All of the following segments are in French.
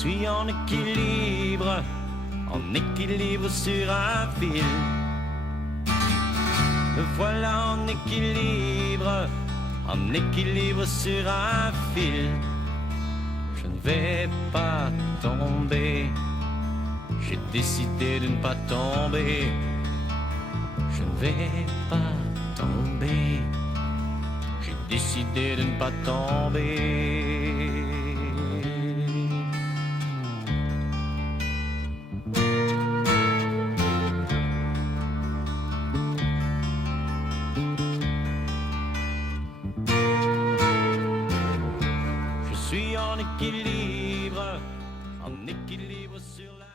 suis en équilibre sur un fil. Me voilà en équilibre sur un fil. Je ne vais pas tomber, j'ai décidé de ne pas tomber. Je ne vais pas tomber, j'ai décidé de ne pas tomber. Je suis en équilibre sur la...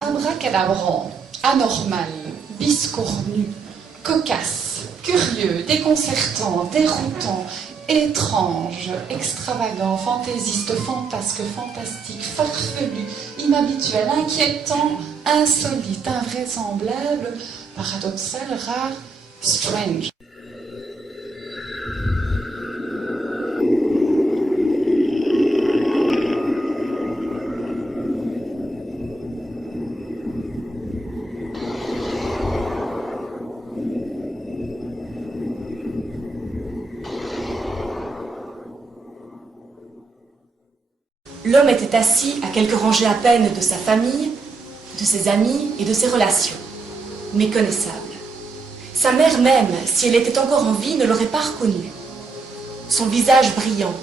Abracadabrant, anormal, biscornu, cocasse, curieux, déconcertant, déroutant, étrange, extravagant, fantaisiste, fantasque, fantastique, farfelu, inhabituel, inquiétant, insolite, invraisemblable, paradoxal, rare, strange. L'homme était assis à quelques rangées à peine de sa famille, de ses amis et de ses relations. Méconnaissable. Sa mère même, si elle était encore en vie, ne l'aurait pas reconnu. Son visage brillant,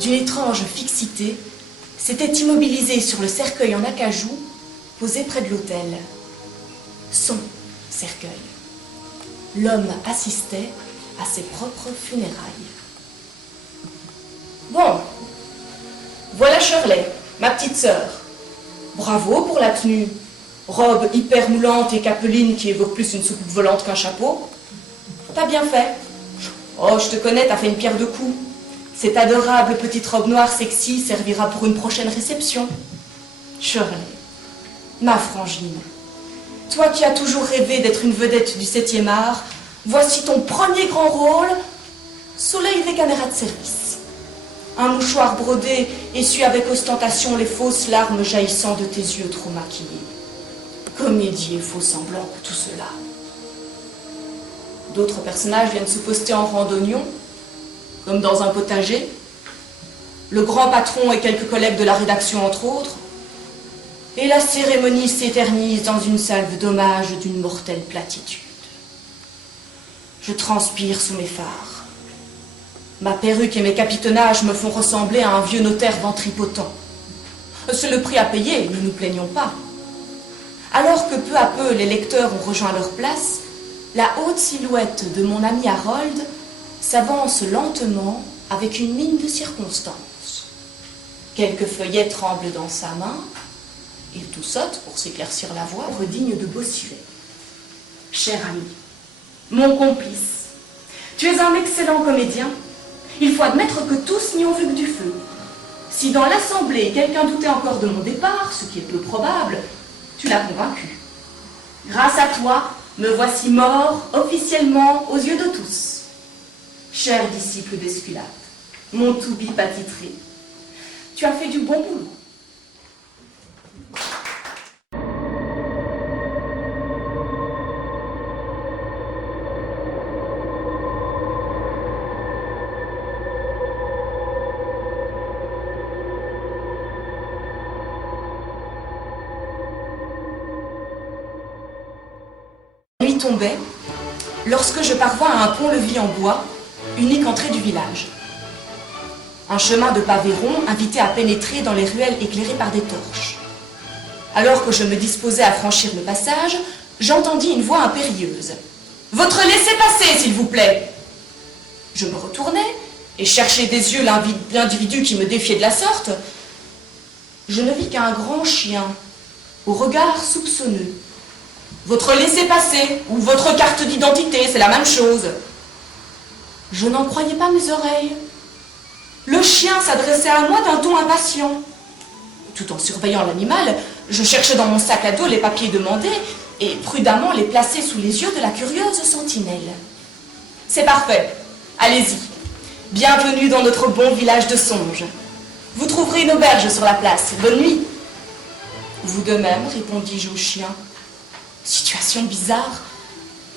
d'une étrange fixité, s'était immobilisé sur le cercueil en acajou, posé près de l'autel. Son cercueil. L'homme assistait à ses propres funérailles. Bon. Voilà Shirley, ma petite sœur. Bravo pour la tenue. Robe hyper moulante et capeline qui évoque plus une soucoupe volante qu'un chapeau. T'as bien fait. Oh, je te connais, t'as fait une pierre de coups. Cette adorable petite robe noire sexy servira pour une prochaine réception. Shirley, ma frangine, toi qui as toujours rêvé d'être une vedette du 7e art, voici ton premier grand rôle, soleil des caméras de service. Un mouchoir brodé essuie avec ostentation les fausses larmes jaillissant de tes yeux trop maquillés. Comédie et faux semblant que tout cela. D'autres personnages viennent se poster en rang d'oignons, comme dans un potager. Le grand patron et quelques collègues de la rédaction, entre autres. Et la cérémonie s'éternise dans une salve d'hommage d'une mortelle platitude. Je transpire sous mes fards. Ma perruque et mes capitonnages me font ressembler à un vieux notaire ventripotent. C'est le prix à payer, ne nous plaignons pas. Alors que peu à peu les lecteurs ont rejoint leur place, La haute silhouette de mon ami Harold s'avance lentement avec une mine de circonstance. Quelques feuillets tremblent dans sa main. Il toussote pour s'éclaircir la voix, digne de Bossuet. Cher ami, mon complice, tu es un excellent comédien. Il faut admettre que tous n'y ont vu que du feu. Si dans l'assemblée quelqu'un doutait encore de mon départ, ce qui est peu probable, tu l'as convaincu. Grâce à toi, me voici mort officiellement aux yeux de tous. Cher disciple d'Esculape, mon to-be patitré, tu as fait du bon boulot. La nuit tombait lorsque je parvins à un pont-levis en bois, unique entrée du village. Un chemin de pavés ronds invitait à pénétrer dans les ruelles éclairées par des torches. Alors que je me disposais à franchir le passage, j'entendis une voix impérieuse. « Votre laissez-passer, s'il vous plaît !» Je me retournai et cherchai des yeux l'individu qui me défiait de la sorte. Je ne vis qu'un grand chien, au regard soupçonneux. « Votre laissez-passer ou votre carte d'identité, c'est la même chose. » Je n'en croyais pas mes oreilles. Le chien s'adressait à moi d'un ton impatient. Tout en surveillant l'animal, je cherchais dans mon sac à dos les papiers demandés et prudemment les plaçais sous les yeux de la curieuse sentinelle. « C'est parfait. Allez-y. Bienvenue dans notre bon village de Songe. Vous trouverez une auberge sur la place. Bonne nuit. »« Vous de même, répondis-je au chien. Situation bizarre.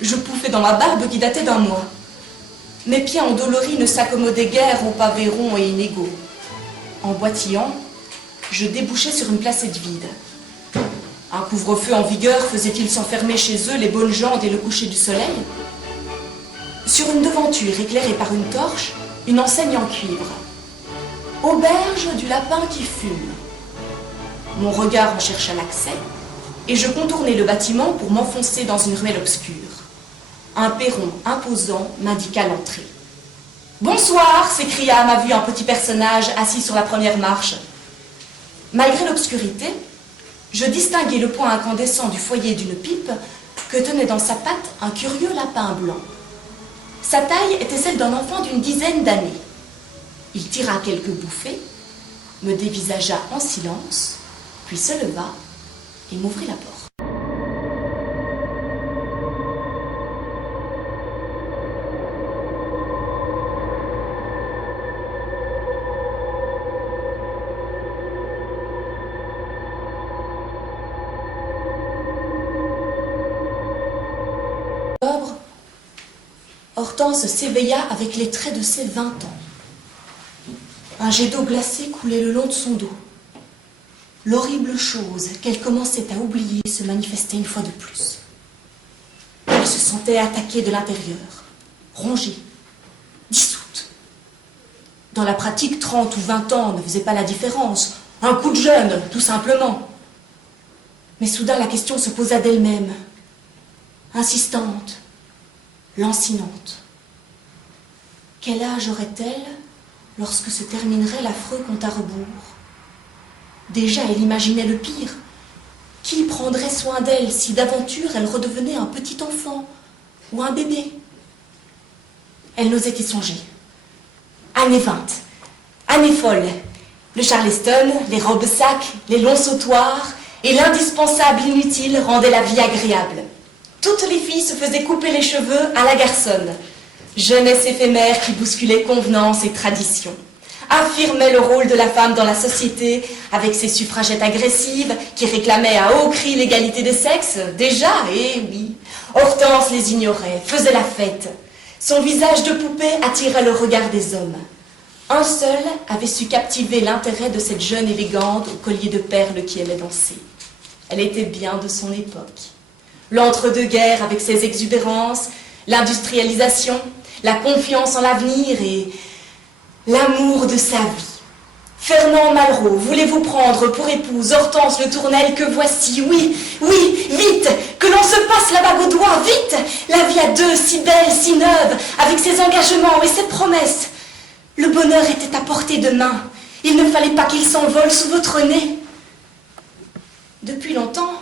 Je pouffais dans ma barbe qui datait d'un mois. Mes pieds endoloris ne s'accommodaient guère aux pavés ronds et inégaux. En boitillant, je débouchai sur une placette vide. Un couvre-feu en vigueur faisait-il s'enfermer chez eux les bonnes gens dès le coucher du soleil? Sur une devanture éclairée par une torche, une enseigne en cuivre. Auberge du lapin qui fume. Mon regard en chercha l'accès, et je contournai le bâtiment pour m'enfoncer dans une ruelle obscure. Un perron imposant m'indiqua l'entrée. « Bonsoir !» s'écria à ma vue un petit personnage assis sur la première marche. Malgré l'obscurité, je distinguai le point incandescent du foyer d'une pipe que tenait dans sa patte un curieux lapin blanc. Sa taille était celle d'un enfant d'une dizaine d'années. Il tira quelques bouffées, me dévisagea en silence, puis se leva et m'ouvrit la porte. Hortense s'éveilla avec les traits de ses 20 ans. Un jet d'eau glacée coulait le long de son dos. L'horrible chose qu'elle commençait à oublier se manifestait une fois de plus. Elle se sentait attaquée de l'intérieur, rongée, dissoute. Dans la pratique, 30 ou 20 ans ne faisaient pas la différence. Un coup de jeune, tout simplement. Mais soudain, la question se posa d'elle-même, insistante, lancinante. Quel âge aurait-elle lorsque se terminerait l'affreux compte à rebours? Déjà, elle imaginait le pire. Qui prendrait soin d'elle si d'aventure elle redevenait un petit enfant ou un bébé? Elle n'osait y songer. Années 20, années folles, le charleston, les robes sacs, les longs sautoirs et l'indispensable inutile rendaient la vie agréable. Toutes les filles se faisaient couper les cheveux à la garçonne. Jeunesse éphémère qui bousculait convenances et traditions. Affirmait le rôle de la femme dans la société avec ses suffragettes agressives qui réclamaient à haut cri l'égalité des sexes. Déjà, eh oui, Hortense les ignorait, faisait la fête. Son visage de poupée attirait le regard des hommes. Un seul avait su captiver l'intérêt de cette jeune élégante au collier de perles qui aimait danser. Elle était bien de son époque. L'entre-deux-guerres avec ses exubérances, l'industrialisation, la confiance en l'avenir et l'amour de sa vie. Fernand Malraux, voulez-vous prendre pour épouse Hortense Le Tournel que voici? Oui, oui, vite, que l'on se passe la bague au doigt, vite! La vie a deux, si belle, si neuve, avec ses engagements et ses promesses. Le bonheur était à portée de main. Il ne fallait pas qu'il s'envole sous votre nez. Depuis longtemps,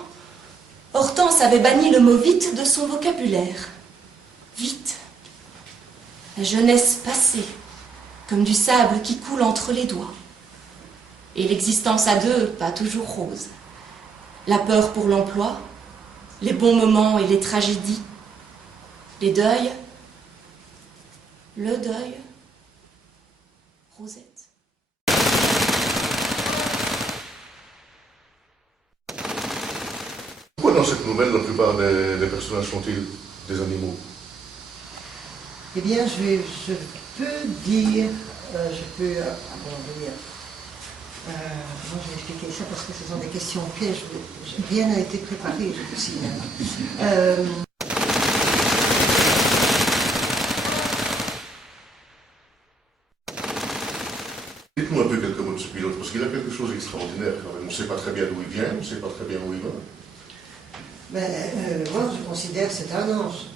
Hortense avait banni le mot vite de son vocabulaire. Vite. La jeunesse passée, comme du sable qui coule entre les doigts. Et l'existence à deux, pas toujours rose. La peur pour l'emploi, les bons moments et les tragédies, les deuils, le deuil, Rosette. Pourquoi dans cette nouvelle, la plupart des personnages sont-ils des animaux? Eh bien, je peux dire, comment dire, comment je vais expliquer ça parce que ce sont des questions pièges. Rien n'a été préparé, je vous signale. Dites-nous un peu quelques mots de ce pilote, parce qu'il a quelque chose d'extraordinaire quand même. On ne sait pas très bien d'où il vient, on ne sait pas très bien où il va. Moi, je considère que c'est un ange.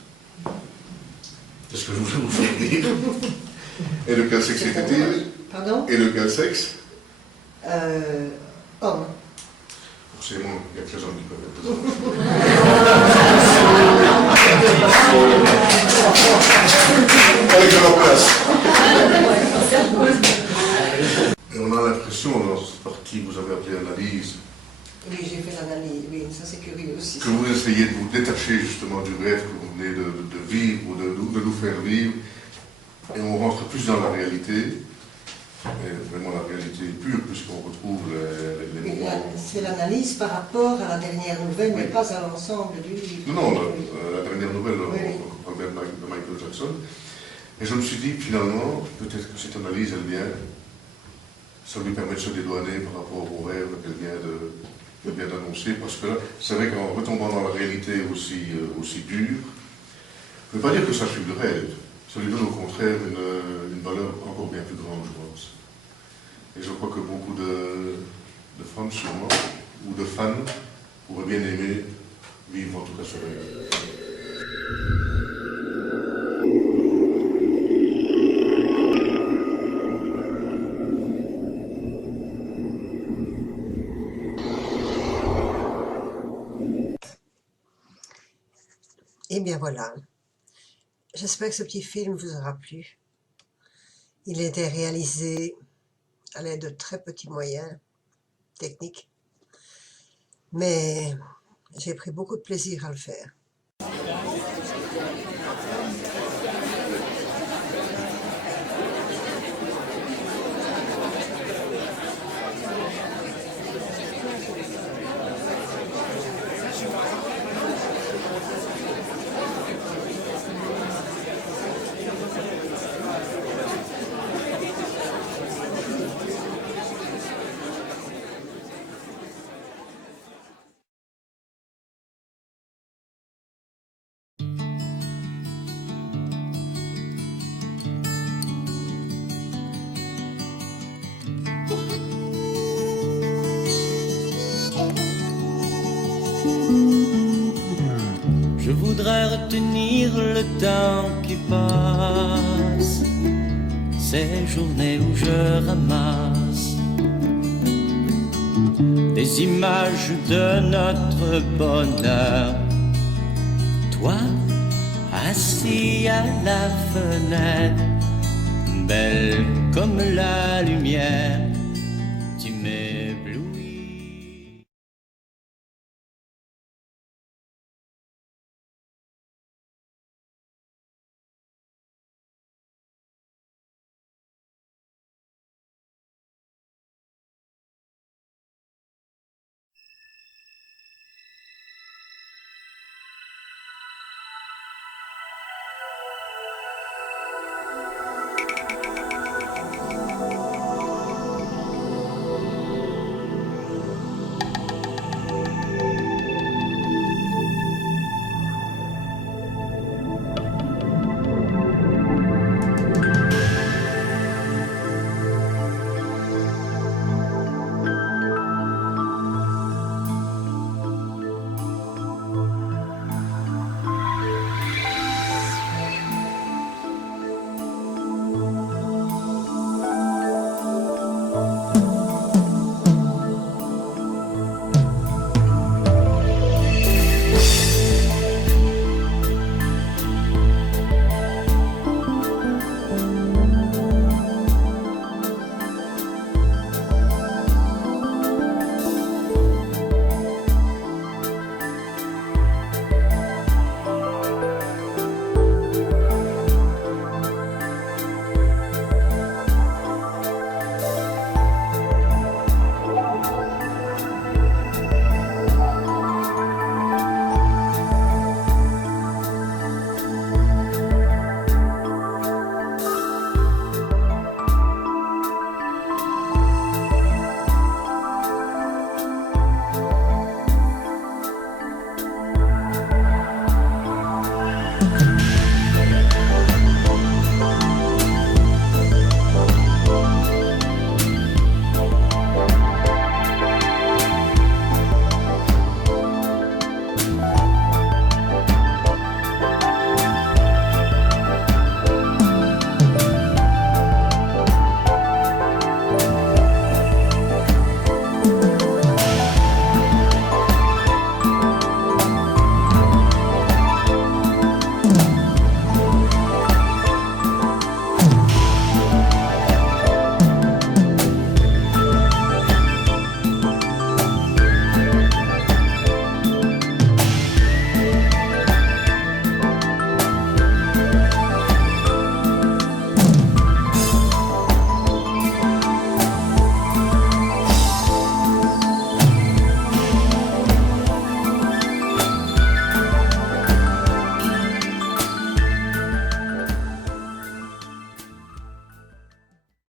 C'est ce que je voulais vous faire dire. Et de quel sexe était-il? Pardon? Et de quel sexe? Homme. Forcément, il y a que les hommes qui peuvent être des anges. Allez, je remplace. Et on a l'impression, dans cette partie que vous avez appelée analyse, Oui, j'ai fait l'analyse, oui, ça c'est curieux aussi. que vous essayez de vous détacher justement du rêve que vous venez de vivre ou de nous faire vivre, et on rentre plus dans la réalité, et vraiment la réalité pure, puisqu'on retrouve les moments. C'est l'analyse par rapport à la dernière nouvelle, Oui. mais pas à l'ensemble du livre. Non, la dernière nouvelle, Oui. on parle bien de Michael Jackson, et je me suis dit finalement, peut-être que cette analyse, elle vient, ça lui permet de se dédouaner par rapport au rêve qu'elle vient d'annoncer, parce que là, c'est vrai qu'en retombant dans la réalité aussi dure, je ne veux pas dire que ça suit le rêve, ça lui donne au contraire une valeur encore bien plus grande, je pense. Et je crois que beaucoup de femmes, sûrement, ou de fans, pourraient bien aimer vivre en tout cas ce rêve. Eh bien voilà, j'espère que ce petit film vous aura plu. Il a été réalisé à l'aide de très petits moyens techniques, mais j'ai pris beaucoup de plaisir à le faire. Je voudrais retenir le temps qui passe, ces journées où je ramasse des images de notre bonheur. Toi, assis à la fenêtre, belle comme la lumière,